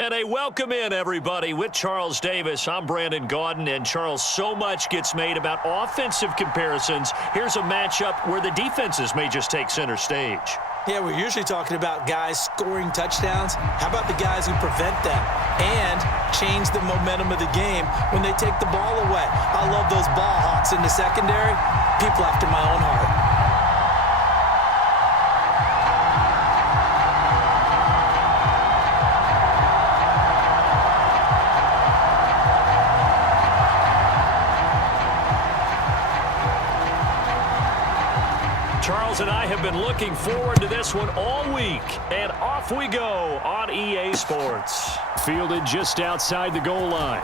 And a welcome in, everybody, with Charles Davis. I'm Brandon Gaudin, and Charles, so much gets made about offensive comparisons. Here's a matchup where the defenses may just take center stage. Yeah, we're usually talking about guys scoring touchdowns. How about the guys who prevent them and change the momentum of the game when they take the ball away? I love those ball hawks in the secondary. People after my own heart. Charles and I have been looking forward to this one all week, and off we go on EA Sports. Fielded just outside the goal line.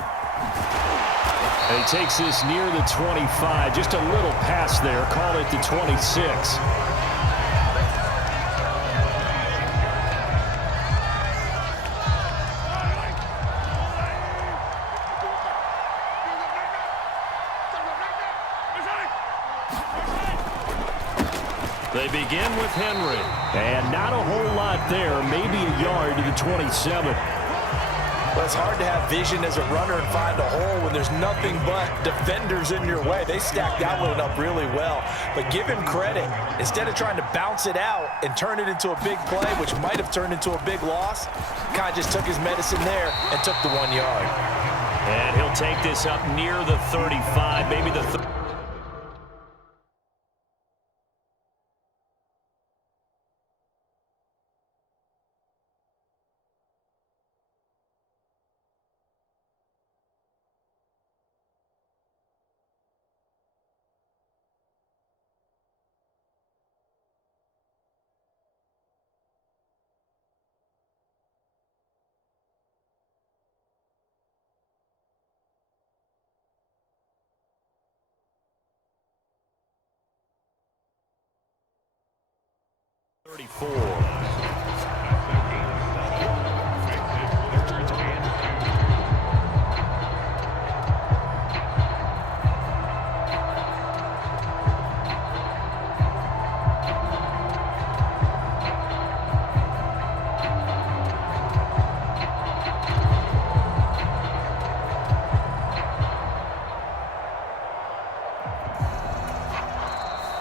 And he takes this near the 25, just a little pass there, call it the 26. They begin with Henry. And not a whole lot there, maybe a yard to the 27. Well, it's hard to have vision as a runner and find a hole when there's nothing but defenders in your way. They stacked that one up really well. But give him credit. Instead of trying to bounce it out and turn it into a big play, which might have turned into a big loss, kind of just took his medicine there and took the 1 yard. And he'll take this up near the 35, maybe the 30.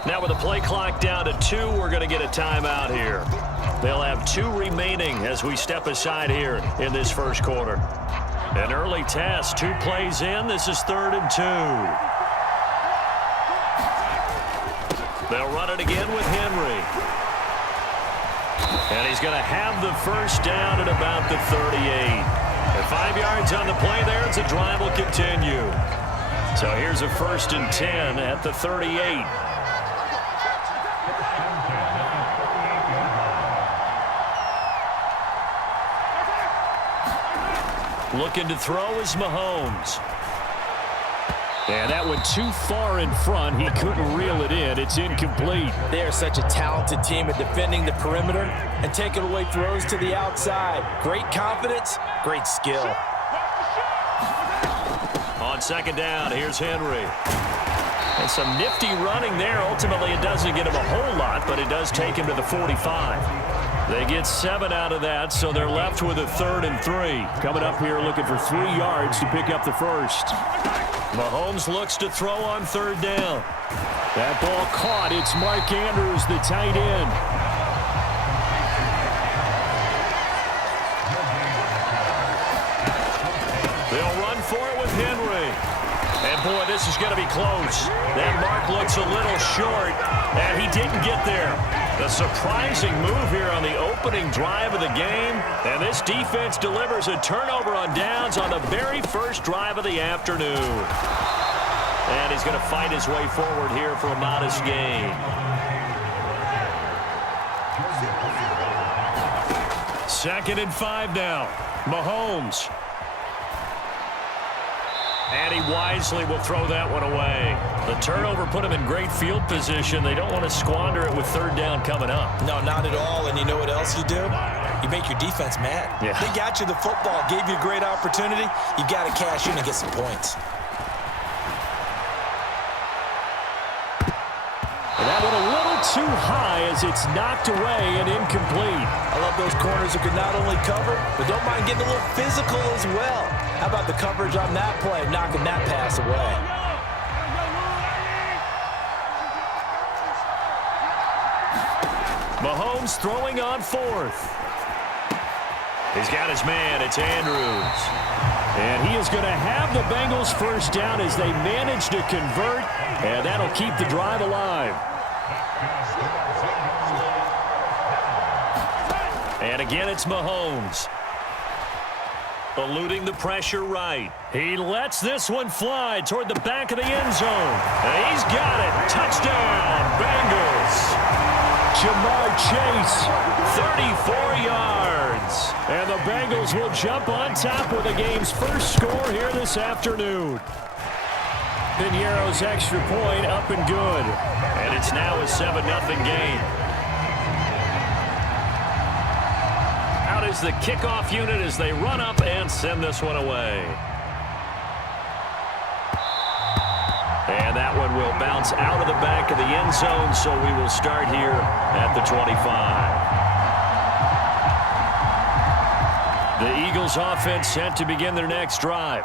Now with the play clock down to 2, we're going to get a timeout here. They'll have 2 remaining as we step aside here in this first quarter. An early test, 2 plays in. This is 3rd and 2. They'll run it again with Henry. And he's going to have the first down at about the 38. And 5 yards on the play there as the drive will continue. So here's a 1st and 10 at the 38. Looking to throw is Mahomes. And that went too far in front. He couldn't reel it in. It's incomplete. They are such a talented team at defending the perimeter and taking away throws to the outside. Great confidence, great skill. On 2nd down, here's Henry. And some nifty running there. Ultimately, it doesn't get him a whole lot, but it does take him to the 45. They get 7 out of that, so they're left with a 3rd and 3. Coming up here looking for 3 yards to pick up the first. Mahomes looks to throw on 3rd down. That ball caught. It's Mark Andrews, the tight end. They'll run for it with Henry. And, boy, this is going to be close. That mark looks a little short, and he didn't get there. The surprising move here on the opening drive of the game, and this defense delivers a turnover on downs on the very first drive of the afternoon. And he's going to fight his way forward here for a modest gain. 2nd and 5 now. Mahomes. And he wisely will throw that one away. The turnover put him in great field position. They don't want to squander it with 3rd down coming up. No, not at all. And you know what else you do? You make your defense mad. Yeah. They got you the football, gave you a great opportunity. You got to cash in and get some points. And that one a little too high as it's knocked away and incomplete. I love those corners who can not only cover, but don't mind getting a little physical as well. How about the coverage on that play, knocking that pass away? Mahomes throwing on fourth. He's got his man. It's Andrews. And he is going to have the Bengals first down as they manage to convert, and that'll keep the drive alive. And again, it's Mahomes. Eluding the pressure right. He lets this one fly toward the back of the end zone. And he's got it. Touchdown, Bengals. Jamar Chase, 34 yards. And the Bengals will jump on top with the game's first score here this afternoon. Piñeiro's extra point up and good. And it's now a 7-0 game. Out is the kickoff unit as they run up and send this one away. And that one will bounce out of the back of the end zone, so we will start here at the 25. The Eagles offense set to begin their next drive.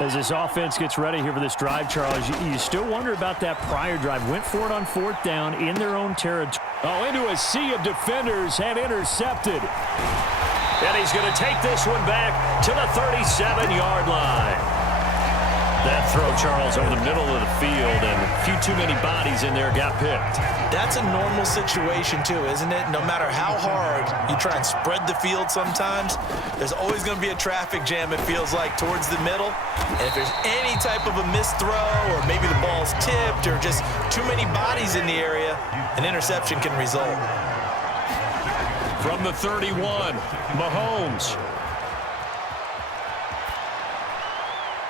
As this offense gets ready here for this drive, Charles, you still wonder about that prior drive. Went for it on fourth down in their own territory. Oh, into a sea of defenders and intercepted. And he's going to take this one back to the 37-yard line. That throw, Charles, over the middle of the field, and a few too many bodies in there got picked. That's a normal situation, too, isn't it? No matter how hard you try and spread the field sometimes, there's always going to be a traffic jam, it feels like, towards the middle. And if there's any type of a missed throw, or maybe the ball's tipped, or just too many bodies in the area, an interception can result. From the 31, Mahomes.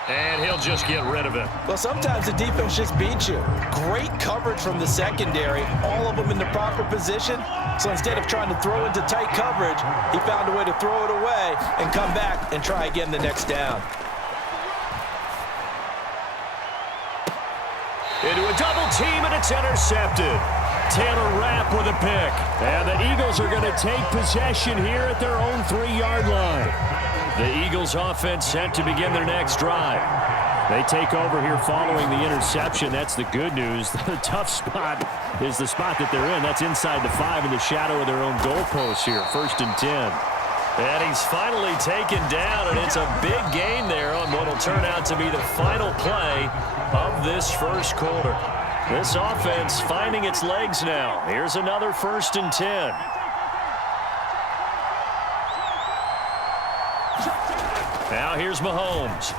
And he'll just get rid of it. Well, sometimes the defense just beats you. Great coverage from the secondary, all of them in the proper position. So instead of trying to throw into tight coverage, he found a way to throw it away and come back and try again the next down. Into a double team, and it's intercepted. Taylor Rapp with a pick. And the Eagles are going to take possession here at their own 3-yard line. The Eagles offense set to begin their next drive. They take over here following the interception. That's the good news. The tough spot is the spot that they're in. That's inside the 5 in the shadow of their own goalpost here. 1st and 10. And he's finally taken down, and it's a big gain there on what will turn out to be the final play of this first quarter. This offense finding its legs now. Here's another 1st and 10. Now here's Mahomes.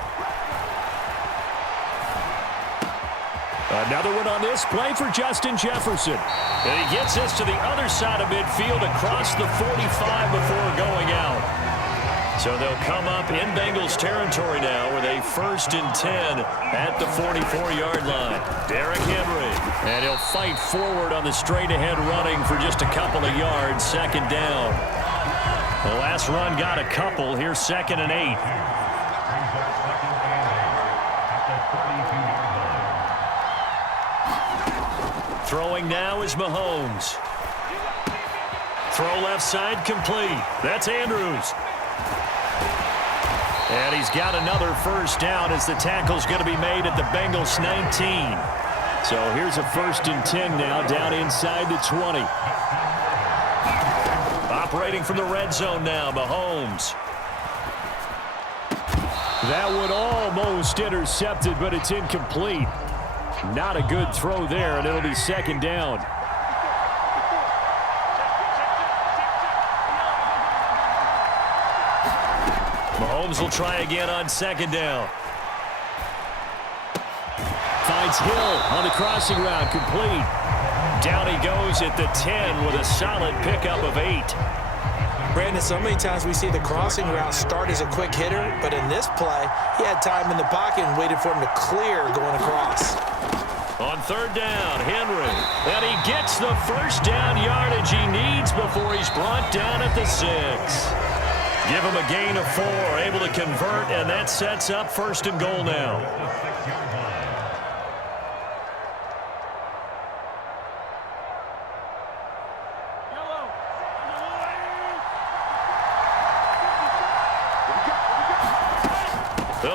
Another one on this play for Justin Jefferson. And he gets this to the other side of midfield across the 45 before going out. So they'll come up in Bengals territory now with a 1st and 10 at the 44-yard line. Derrick Henry. And he'll fight forward on the straight-ahead running for just a couple of yards. 2nd down. The last run got a couple. Here's 2nd and 8. Throwing now is Mahomes. Throw left side complete. That's Andrews. And he's got another 1st down as the tackle's going to be made at the Bengals 19. So here's a 1st and 10 now down inside the 20. Operating from the red zone now, Mahomes. That one almost intercepted, but it's incomplete. Not a good throw there, and it'll be 2nd down. Mahomes will try again on 2nd down. Finds Hill on the crossing route, complete. Down he goes at the 10 with a solid pickup of 8. Brandon, so many times we see the crossing route start as a quick hitter, but in this play, he had time in the pocket and waited for him to clear going across. On 3rd down, Henry. And he gets the 1st down yardage he needs before he's brought down at the 6. Give him a gain of 4, able to convert, and that sets up 1st and goal now.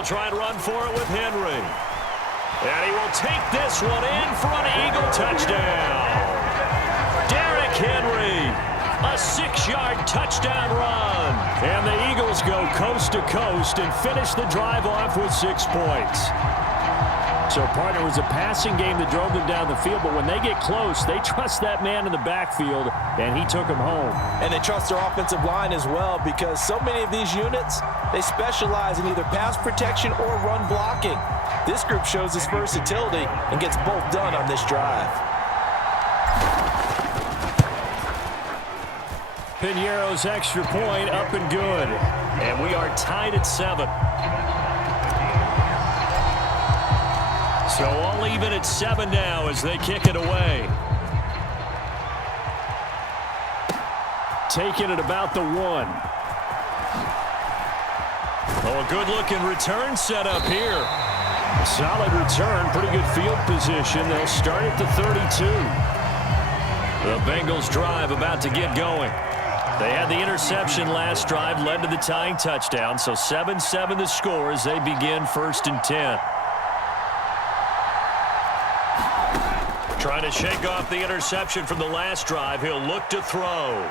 He'll try and run for it with Henry. And he will take this one in for an Eagle touchdown. Derrick Henry, a 6-yard touchdown run. And the Eagles go coast to coast and finish the drive off with 6 points. So, partner, it was a passing game that drove them down the field, but when they get close, they trust that man in the backfield, and he took them home. And they trust their offensive line as well, because so many of these units, they specialize in either pass protection or run blocking. This group shows its versatility and gets both done on this drive. Piñeiro's extra point up and good. And we are tied at 7. So all even at 7 now as they kick it away. Taking it about the 1. Oh, a good-looking return set up here. Solid return, pretty good field position. They'll start at the 32. The Bengals drive about to get going. They had the interception last drive, led to the tying touchdown, so 7-7 the score as they begin 1st and 10. Trying to shake off the interception from the last drive. He'll look to throw.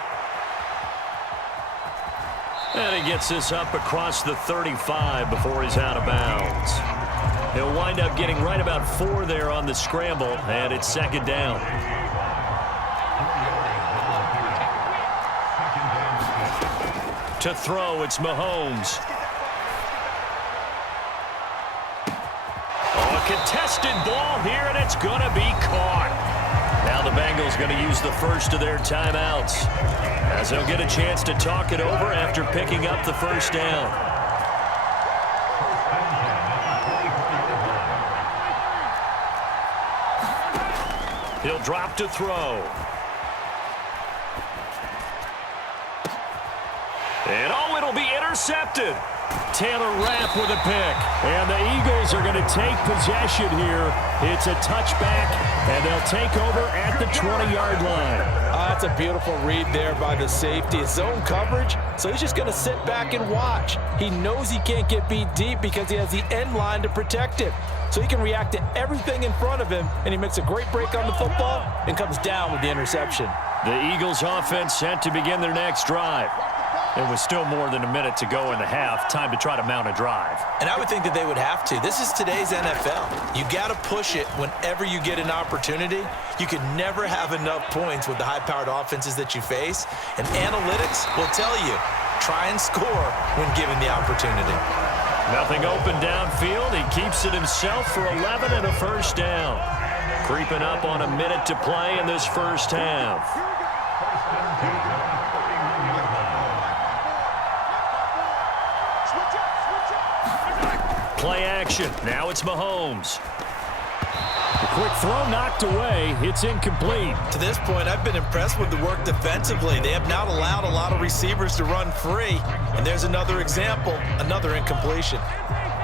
And he gets this up across the 35 before he's out of bounds. He'll wind up getting right about 4 there on the scramble, and it's 2nd down. To throw, it's Mahomes. Oh, a contested ball here, and it's going to be caught. Now the Bengals going to use the first of their timeouts, as they'll get a chance to talk it over after picking up the 1st down. He'll drop to throw. And oh, it'll be intercepted. Taylor Rapp with a pick. And the Eagles are going to take possession here. It's a touchback, and they'll take over at the 20-yard line. That's a beautiful read there by the safety. It's zone coverage, so he's just going to sit back and watch. He knows he can't get beat deep because he has the end line to protect him. So he can react to everything in front of him, and he makes a great break on the football and comes down with the interception. The Eagles offense set to begin their next drive. It was still more than a minute to go in the half. Time to try to mount a drive. And I would think that they would have to. This is today's NFL. You got to push it whenever you get an opportunity. You can never have enough points with the high-powered offenses that you face. And analytics will tell you, try and score when given the opportunity. Nothing open downfield. He keeps it himself for 11 and a 1st down. Creeping up on a minute to play in this 1st half. Play action. Now it's Mahomes. The quick throw knocked away. It's incomplete. To this point, I've been impressed with the work defensively. They have not allowed a lot of receivers to run free. And there's another example, another incompletion.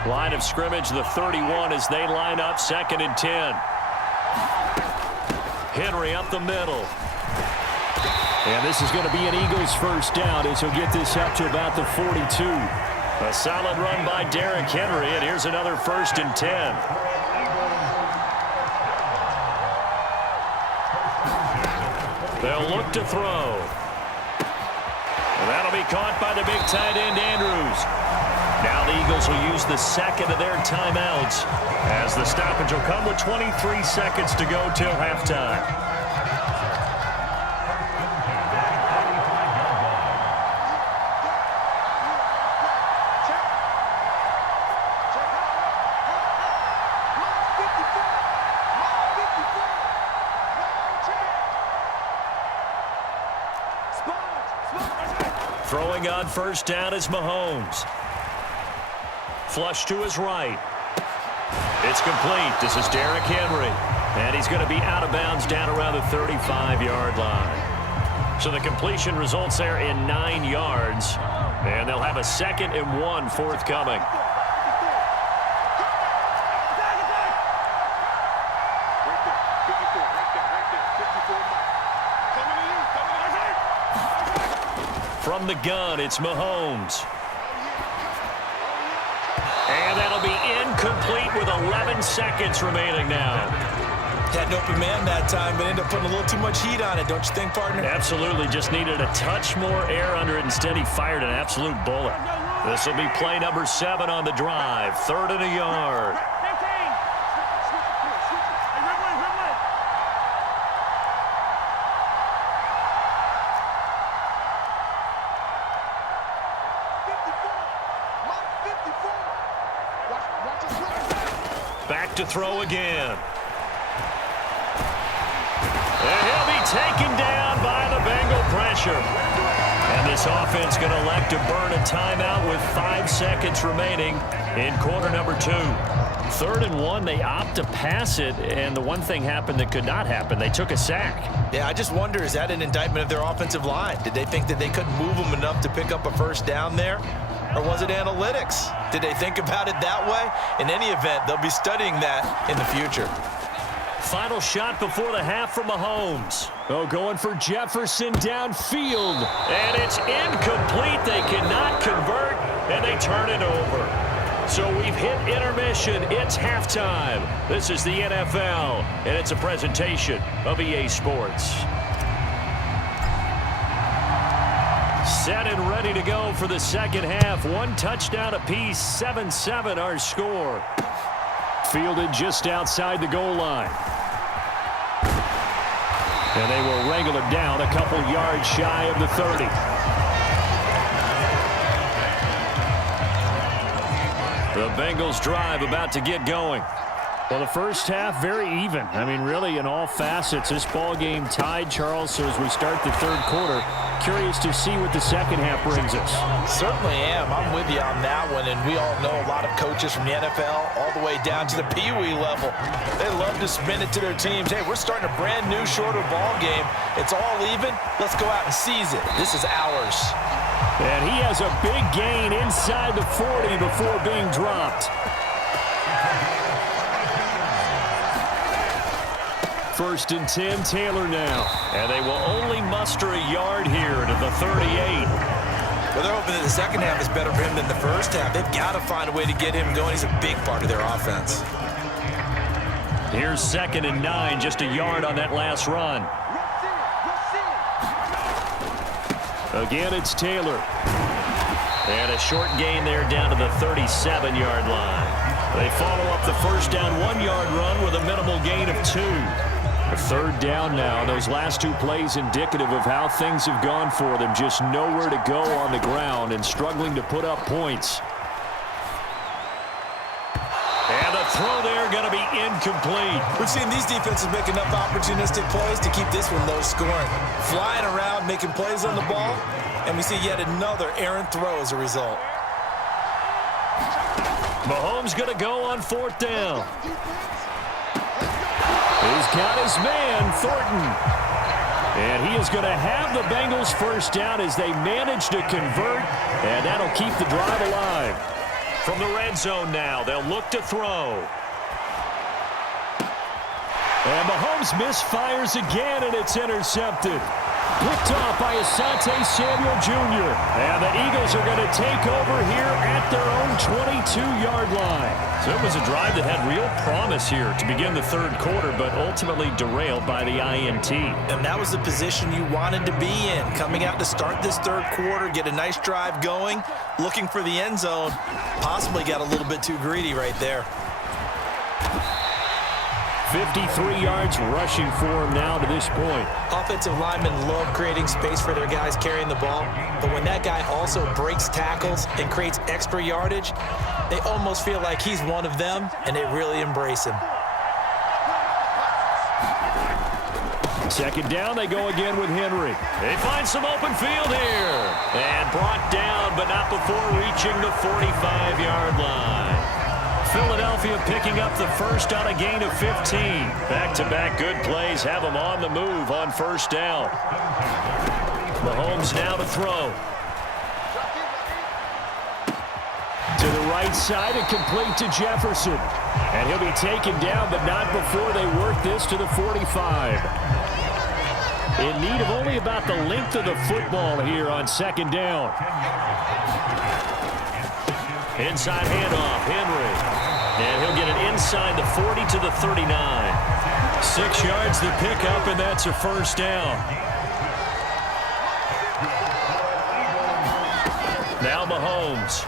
Line of scrimmage, the 31 as they line up 2nd and 10. Henry up the middle. And this is going to be an Eagles 1st down as he'll get this up to about the 42. A solid run by Derrick Henry, and here's another 1st and 10. They'll look to throw. And that'll be caught by the big tight end, Andrews. Now the Eagles will use the 2nd of their timeouts, as the stoppage will come with 23 seconds to go till halftime. Throwing on 1st down is Mahomes. Flush to his right. It's complete. This is Derrick Henry. And he's going to be out of bounds down around the 35-yard line. So the completion results there in 9 yards. And they'll have a 2nd and 1 forthcoming. From the gun, it's Mahomes. And that'll incomplete with 11 seconds remaining now. Had an open man that time, but ended up putting a little too much heat on it, don't you think, partner? Absolutely, just needed a touch more air under it. Instead, he fired an absolute bullet. This will be play number 7 on the drive. 3rd and a yard. Back to throw again. And he'll be taken down by the Bengal pressure. And this offense going to elect to burn a timeout with 5 seconds remaining in quarter number 2. 3rd and 1, they opt to pass it, and the one thing happened that could not happen. They took a sack. Yeah, I just wonder, is that an indictment of their offensive line? Did they think that they couldn't move them enough to pick up a first down there? Or was it analytics? Did they think about it that way? In any event, they'll be studying that in the future. Final shot before the half from Mahomes. Oh, going for Jefferson downfield. And it's incomplete. They cannot convert, and they turn it over. So we've hit intermission. It's halftime. This is the NFL, and it's a presentation of EA Sports. Set and ready to go for the second half. 1 touchdown apiece, 7-7 our score. Fielded just outside the goal line. And they will wrangle him down a couple yards shy of the 30. The Bengals drive about to get going. Well, the first half, very even. I mean, really, in all facets, this ball game tied, Charles. So as we start the 3rd quarter, curious to see what the second half brings us. Certainly am. I'm with you on that one. And we all know a lot of coaches from the NFL all the way down to the Pee-wee level. They love to spin it to their teams. Hey, we're starting a brand new, shorter ball game. It's all even. Let's go out and seize it. This is ours. And he has a big gain inside the 40 before being dropped. 1st and 10, Taylor now. And they will only muster a yard here to the 38. Well, they're hoping that the second half is better for him than the first half. They've got to find a way to get him going. He's a big part of their offense. Here's 2nd and 9, just a yard on that last run. Again, it's Taylor. And a short gain there down to the 37-yard line. They follow up the first down 1-yard run with a minimal gain of 2. A 3rd down now. Those last 2 plays indicative of how things have gone for them. Just nowhere to go on the ground and struggling to put up points. And the throw there going to be incomplete. We've seen these defenses make enough opportunistic plays to keep this one low scoring. Flying around, making plays on the ball, and we see yet another errant throw as a result. Mahomes going to go on 4th down. He's got his man, Thornton. And he is going to have the Bengals first down as they manage to convert, and that'll keep the drive alive. From the red zone now, they'll look to throw. And Mahomes misfires again, and it's intercepted. Picked off by Asante Samuel Jr. And the Eagles are going to take over here at their own 22-yard line. So it was a drive that had real promise here to begin the 3rd quarter, but ultimately derailed by the INT. And that was the position you wanted to be in. Coming out to start this 3rd quarter, get a nice drive going, looking for the end zone. Possibly got a little bit too greedy right there. 53 yards rushing for him now to this point. Offensive linemen love creating space for their guys carrying the ball, but when that guy also breaks tackles and creates extra yardage, they almost feel like he's one of them, and they really embrace him. 2nd down, they go again with Henry. They find some open field here. And brought down, but not before reaching the 45-yard line. Philadelphia picking up the first on a gain of 15. Back-to-back good plays have them on the move on 1st down. Mahomes now to throw. To the right side and complete to Jefferson. And he'll be taken down, but not before they work this to the 45. In need of only about the length of the football here on 2nd down. Inside handoff, Henry. And he'll get it inside the 40 to the 39. 6 yards to pick up, and that's a first down. Now Mahomes.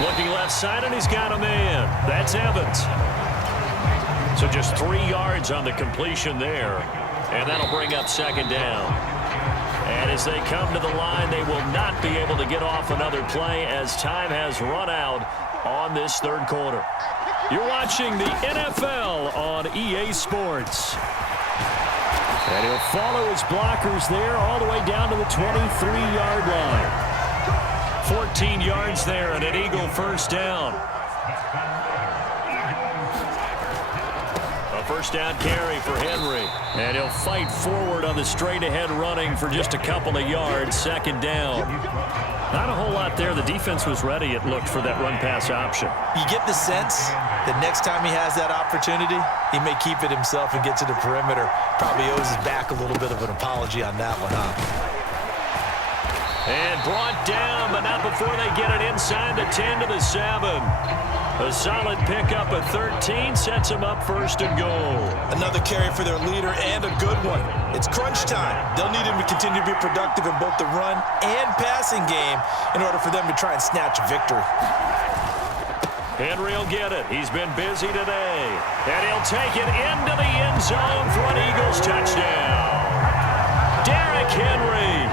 Looking left side, and he's got a man. That's Evans. So just 3 yards on the completion there. And that'll bring up second down. And as they come to the line, they will not be able to get off another play as time has run out on this third quarter. You're watching the NFL on EA Sports. And he'll follow his blockers there all the way down to the 23-yard line. 14 yards there and an Eagle first down. A first down carry for Henry. And he'll fight forward on the straight-ahead running for just a couple of yards. Second down. Not a whole lot there. The defense was ready, it looked, for that run-pass option. You get the sense that next time he has that opportunity, he may keep it himself and get to the perimeter. Probably owes his back a little bit of an apology on that one, huh? And brought down, but not before they get it inside the 10 to the 7. A solid pickup of 13 sets them up first and goal. Another carry for their leader and a good one. It's crunch time. They'll need him to continue to be productive in both the run and passing game in order for them to try and snatch a victory. Henry will get it. He's been busy today. And he'll take it into the end zone for an Eagles touchdown. Derrick Henry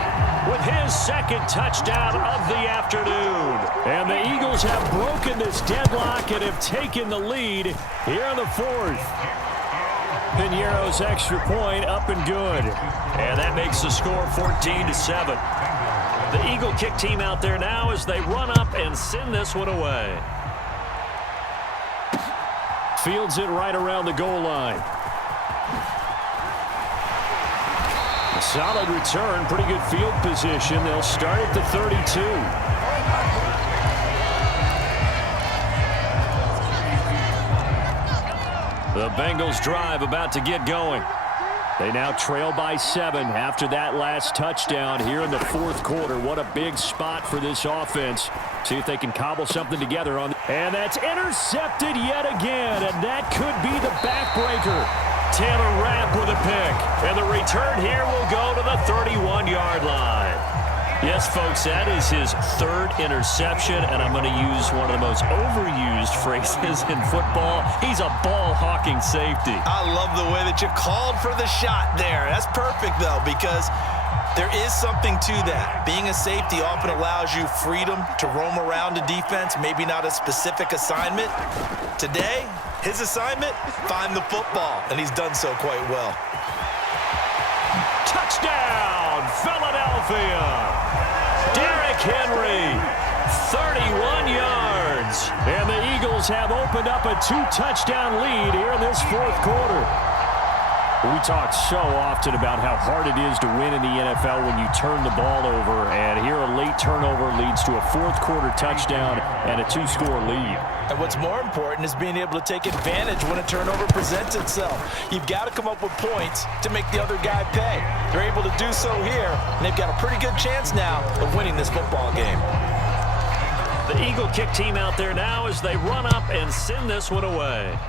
with his second touchdown of the afternoon. And the Eagles have broken this deadlock and have taken the lead here in the fourth. Piñeiro's extra point up and good. And that makes the score 14-7. The Eagle kick team out there now as they run up and send this one away. Fields it right around the goal line. A solid return, pretty good field position. They'll start at the 32. The Bengals drive about to get going. They now trail by 7 after that last touchdown here in the fourth quarter. What a big spot for this offense. See if they can cobble something together on. And that's intercepted yet again, and that could be the backbreaker. Taylor Rapp with a pick, and the return here will go to the 31-yard line. Yes, folks, that is his third interception, and I'm going to use one of the most overused phrases in football. He's a ball-hawking safety. I love the way that you called for the shot there. That's perfect, though, because there is something to that. Being a safety often allows you freedom to roam around the defense, maybe not a specific assignment. Today, his assignment, find the football, and he's done so quite well. Touchdown, Philadelphia! Derrick Henry, 31 yards. And the Eagles have opened up a 2-touchdown lead here in this fourth quarter. We talk so often about how hard it is to win in the NFL when you turn the ball over, and here a late turnover leads to a fourth quarter touchdown and a 2-score lead. And what's more important is being able to take advantage when a turnover presents itself. You've got to come up with points to make the other guy pay. They're able to do so here, and they've got a pretty good chance now of winning this football game. The Eagle kick team out there now as they run up and send this one away.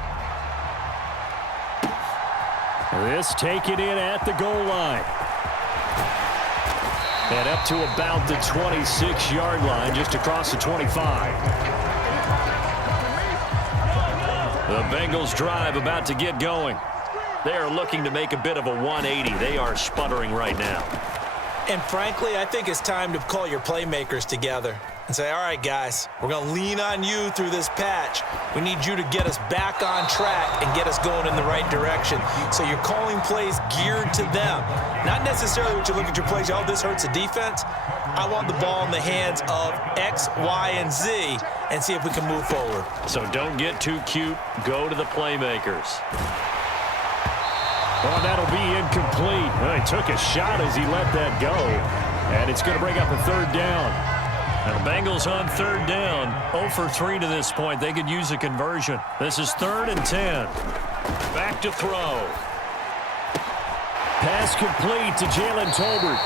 This taken in at the goal line. And up to about the 26-yard line, just across the 25. The Bengals drive about to get going. They are looking to make a bit of a 180. They are sputtering right now. And frankly, I think it's time to call your playmakers together and say, all right, guys, we're going to lean on you through this patch. We need you to get us back on track and get us going in the right direction. So you're calling plays geared to them. Not necessarily what you look at your plays, oh, this hurts the defense. I want the ball in the hands of X, Y, and Z and see if we can move forward. So don't get too cute. Go to the playmakers. Well, that'll be incomplete. Well, he took a shot as he let that go. And it's going to bring up a third down. And the Bengals on third down. 0 for 3 to this point. They could use a conversion. This is 3rd and 10. Back to throw. Pass complete to Jalen Tolbert.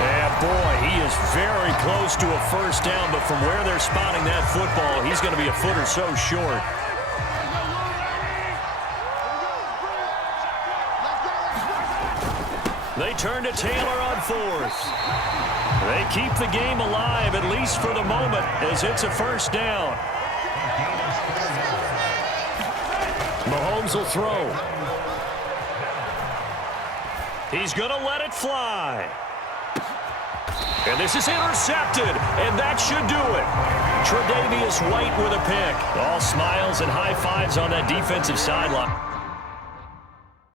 And, boy, he is very close to a first down, but from where they're spotting that football, he's going to be a foot or so short. They turn to Taylor on 4th. They keep the game alive, at least for the moment, as it's a first down. Mahomes will throw. He's going to let it fly. And this is intercepted, and that should do it. Tre'Davious White with a pick. All smiles and high fives on that defensive sideline.